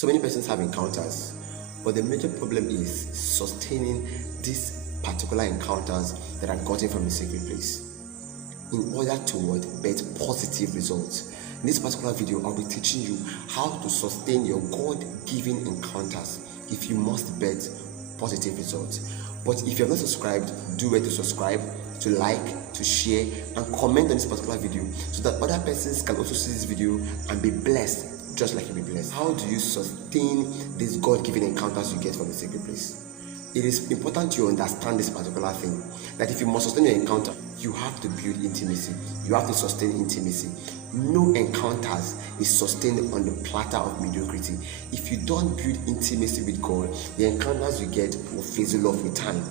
So many persons have encounters, but the major problem is sustaining these particular encounters that are gotten from the secret place in order to bet positive results. In this particular video, I'll be teaching you how to sustain your God-given encounters if you must bet positive results. But if you have not subscribed, do it to subscribe, to like, to share, and comment on this particular video so that other persons can also see this video and be blessed just like you'll be blessed. How do you sustain these God-given encounters you get from the secret place? It is important you understand this particular thing, that if you must sustain your encounter, you have to build intimacy. You have to sustain intimacy. No encounters is sustained on the platter of mediocrity. If you don't build intimacy with God, the encounters you get will fizzle off with time.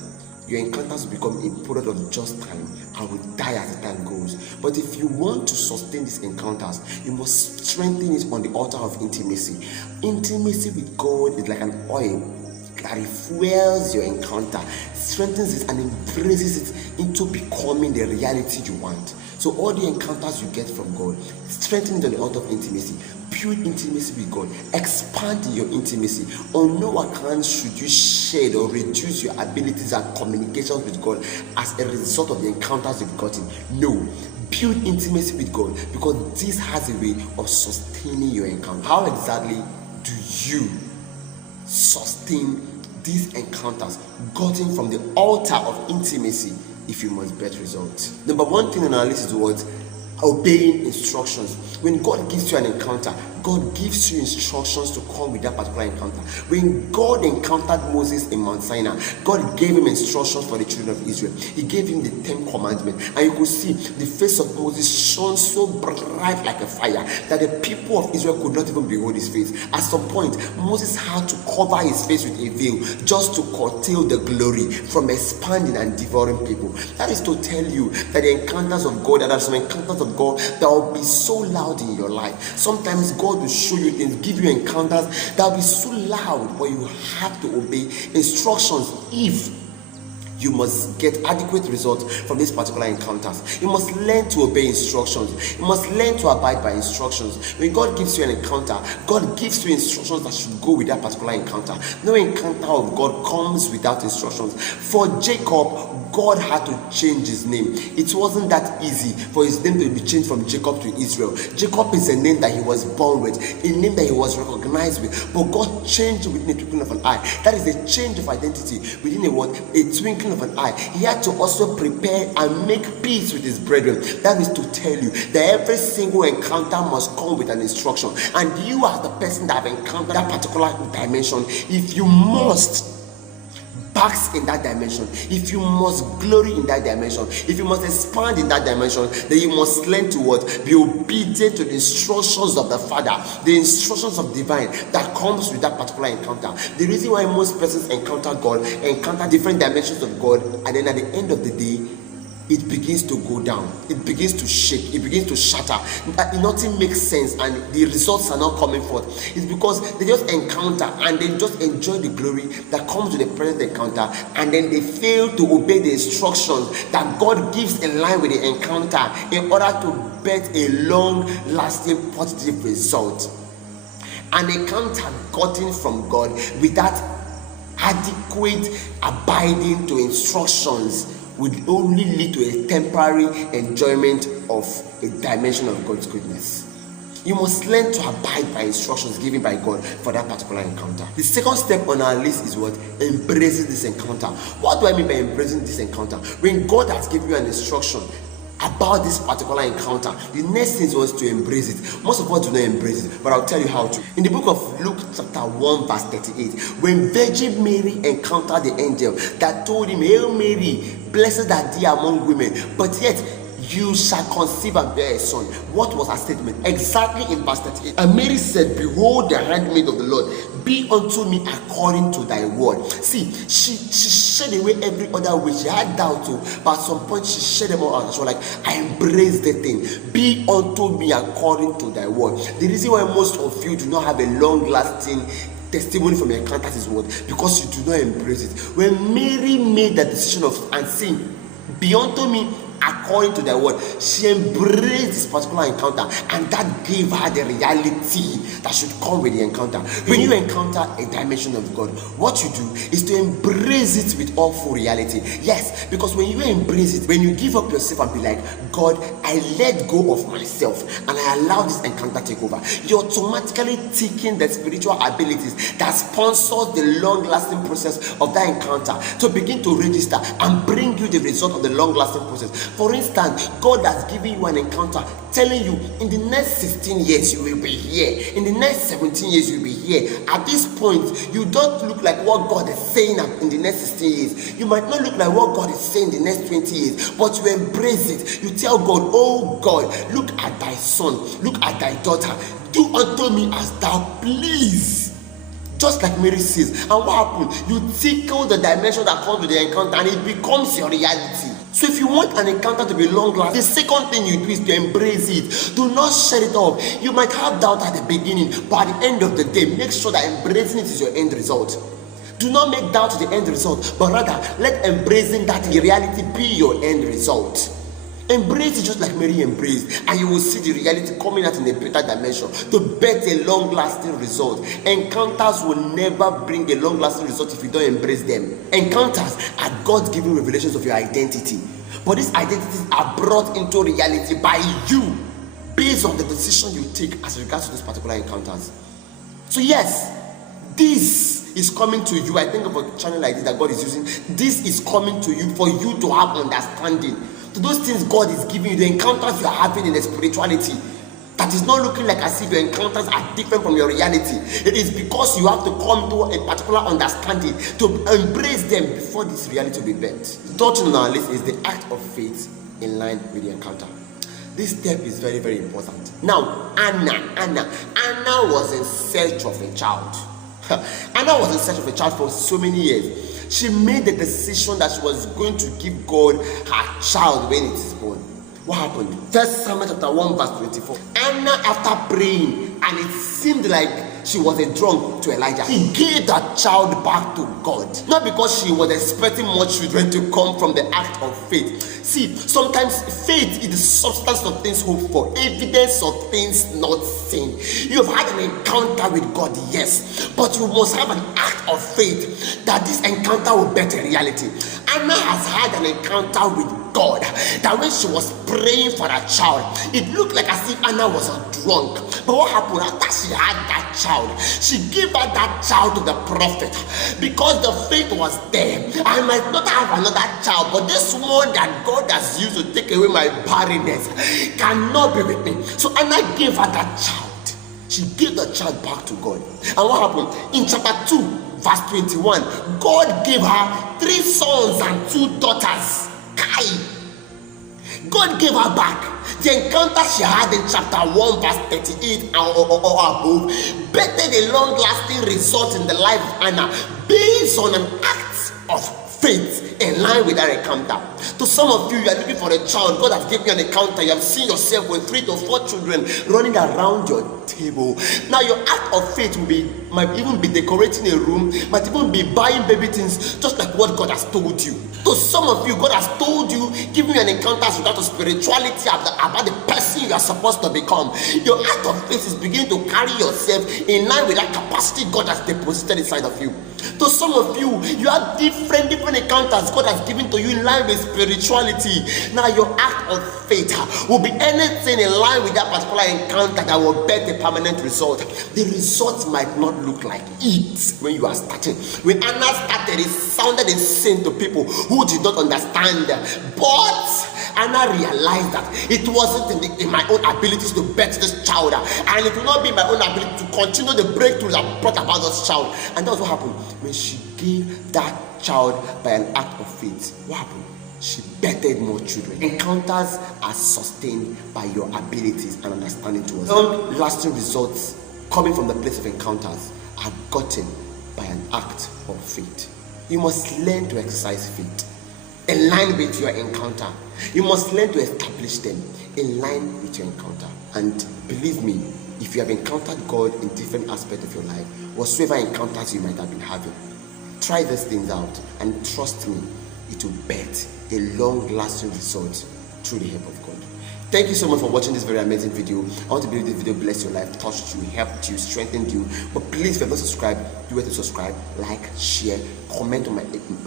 Your encounters will become a product of just time and will die as the time goes. But if you want to sustain these encounters, you must strengthen it on the altar of intimacy. Intimacy with God is like an oil that refuels your encounter, strengthens it, and embraces it into becoming the reality you want. So all the encounters you get from God, strengthen it on the altar of intimacy. Build intimacy with God. Expand your intimacy. On no account should you shed or reduce your abilities and communications with God as a result of the encounters you've gotten. No. Build intimacy with God, because this has a way of sustaining your encounter. How exactly do you sustain these encounters gotten from the altar of intimacy if you must bet results? Number one thing on our list is what? Obeying instructions. When God gives you an encounter, God gives you instructions to come with that particular encounter. When God encountered Moses in Mount Sinai, God gave him instructions for the children of Israel. He gave him the 10 commandments, and you could see the face of Moses shone so bright like a fire that the people of Israel could not even behold his face. At some point, Moses had to cover his face with a veil just to curtail the glory from expanding and devouring people. That is to tell you that the encounters of God, that are some encounters of God that will be so loud in your life. Sometimes God will show you things, give you encounters that will be so loud, but you have to obey instructions if you must get adequate results from these particular encounters. You must learn to obey instructions. You must learn to abide by instructions. When God gives you an encounter, God gives you instructions that should go with that particular encounter. No encounter of God comes without instructions. For Jacob, God had to change his name. It wasn't that easy for his name to be changed from Jacob to Israel. Jacob is a name that he was born with, a name that he was recognized with, but God changed it within a twinkling of an eye. That is a change of identity within a twinkling of an eye. He had to also prepare and make peace with his brethren. That is to tell you that every single encounter must come with an instruction, and you are the person that have encountered that particular dimension. If you must bask in that dimension, if you must glory in that dimension, if you must expand in that dimension, then you must learn to what? Be obedient to the instructions of the Father, the instructions of divine that comes with that particular encounter. The reason why most persons encounter God, encounter different dimensions of God, and then at the end of the day, it begins to go down, it begins to shake, it begins to shatter. Nothing makes sense, and the results are not coming forth. It's because they just encounter and they just enjoy the glory that comes with the present encounter, and then they fail to obey the instructions that God gives in line with the encounter in order to bet a long-lasting positive result. An encounter gotten from God without adequate abiding to instructions would only lead to a temporary enjoyment of a dimension of God's goodness. You must learn to abide by instructions given by God for that particular encounter. The second step on our list is what? Embracing this encounter. What do I mean by embracing this encounter? When God has given you an instruction about this particular encounter, the next thing was to embrace it. Most of us do not embrace it, but I'll tell you how to. In the book of Luke chapter 1 verse 38, when Virgin Mary encountered the angel that told him, "Hail Mary, blessed are thee among women, but yet you shall conceive and bear a son." What was her statement? Exactly in verse 38. And Mary said, "Behold the handmaid of the Lord, be unto me according to thy word." See, she shed away every other way. She had doubt too, but at some point she shed them all out. She was like, "I embrace the thing. Be unto me according to thy word." The reason why most of you do not have a long-lasting testimony from your encounters is what? Because you do not embrace it. When Mary made the decision of and saying, "Be unto me according to the word. She embraced this particular encounter, and that gave her the reality that should come with the encounter. When you encounter a dimension of God, what you do is to embrace it with all full reality. Yes, because when you embrace it, when you give up yourself and be like, God, I let go of myself and I allow this encounter to take over, you're automatically taking the spiritual abilities that sponsors the long-lasting process of that encounter to begin to register and bring you the result of the long-lasting process. For instance, God has given you an encounter telling you in the next 16 years you will be here, in the next 17 years you'll be here. At this point, you don't look like what God is saying in the next 16 years. You might not look like what God is saying in the next 20 years, but you embrace it. You tell God, oh God, look at thy son, look at thy daughter, do unto me as thou please. Just like Mary says. And what happened? You tickle the dimension that comes with the encounter, and it becomes your reality. So if you want an encounter to be long lasting, the second thing you do is to embrace it. Do not shut it off. You might have doubt at the beginning, but at the end of the day, make sure that embracing it is your end result. Do not make doubt the end result, but rather let embracing that reality be your end result. Embrace it just like Mary embraced, and you will see the reality coming out in a better dimension to bet a long-lasting result. Encounters will never bring a long-lasting result if you don't embrace them. Encounters are God-given revelations of your identity, but these identities are brought into reality by you based on the decision you take as regards to these particular encounters. So yes, this is coming to you. I think of a channel like this that God is using. This is coming to you for you to have understanding to those things God is giving you, the encounters you are having in the spirituality. That is not looking like as if your encounters are different from your reality. It is because you have to come to a particular understanding to embrace them before this reality will be bent. The third thing on our list is the act of faith in line with the encounter. This step is very, very important. Now, Anna was in search of a child. Anna was in search of a child for so many years. She made the decision that she was going to give God her child when it is born. What happened? 1 Samuel chapter 1 verse 24. Anna, after praying, and it seemed like she was a drunk to Elijah, she gave that child back to God. Not because she was expecting more children to come from the act of faith. See, sometimes faith is the substance of things hoped for, evidence of things not seen. You have had an encounter with God, yes, but you must have an act of faith that this encounter will better reality. Anna has had an encounter with God that when she was praying for a child, it looked like as if Anna was a drunk. But what happened after she had that child? She gave her that child to the prophet because the faith was there. I might not have another child, but this one that God has used to take away my barrenness cannot be with me. So Anna gave her that child. She gave the child back to God. And what happened? In chapter 2, verse 21, God gave her 3 sons and 2 daughters. God gave her back. The encounter she had in chapter 1 verse 38 or above bettered a long-lasting result in the life of Anna based on an act of faith in line with that encounter. To some of you, you are looking for a child. God has given you an encounter. You have seen yourself with 3 to 4 children running around your table. Now your act of faith might even be decorating a room, might even be buying baby things, just like what God has told you. To some of you, God has told you, giving you an encounter with that spirituality about the person you are supposed to become. Your act of faith is beginning to carry yourself in line with that capacity God has deposited inside of you. To some of you, you have different encounters God has given to you in line with spirituality. Now your act of faith will be anything in line with that particular encounter that will bear the permanent result. The result might not look like it when you are starting. When Anna started, it sounded insane to people who did not understand. But Anna realized that it wasn't in my own abilities to birth this child, and it will not be my own ability to continue the breakthroughs that brought about this child. And that's what happened when she gave that child by an act of faith. What happened? She bettered more children. Encounters are sustained by your abilities and understanding towards them. Lasting results coming from the place of encounters are gotten by an act of faith. You must learn to exercise faith in line with your encounter. You must learn to establish them in line with your encounter. And believe me, if you have encountered God in different aspects of your life, whatsoever encounters you might have been having, try these things out and trust me, it will bet a long-lasting result through the help of God. Thank you so much for watching this very amazing video. I want to believe this video blessed your life, touched you, helped you, strengthened you. But please, if you're not subscribed, do it to subscribe, like, share, comment on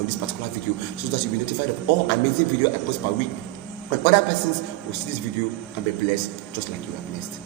this particular video so that you'll be notified of all amazing videos I post per week. And other persons will see this video and be blessed just like you are blessed.